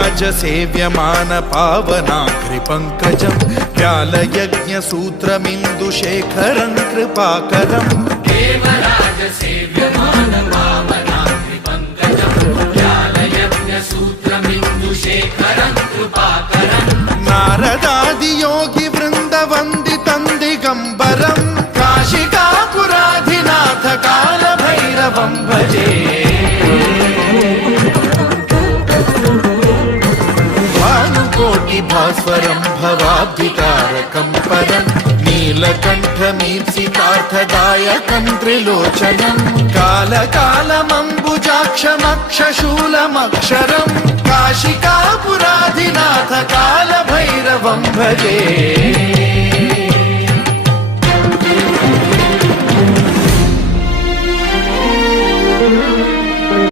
देवराजसेव्यमान पावनाग्रिपङ्कजं व्यालयज्ञसूत्रमिन्दुशेखरं कृपाकरं देवराजसेव्यमान पावनाग्रिपङ्कजं व्यालयज्ञसूत्रमिन्दुशेखरं कृपाकरं नारदादियोगिवृन्दवन्दितं दिगम्बरं काशिकापुराधिनाथ कालभैरवं भजे भास्वरं भवाब्धितारकं परं नीलकण्ठमीप्सितार्थदायकं त्रिलोचनं कालकालमम्बुजाक्षमक्षशूलमक्षरं काशिकापुराधिनाथ कालभैरवं भजे।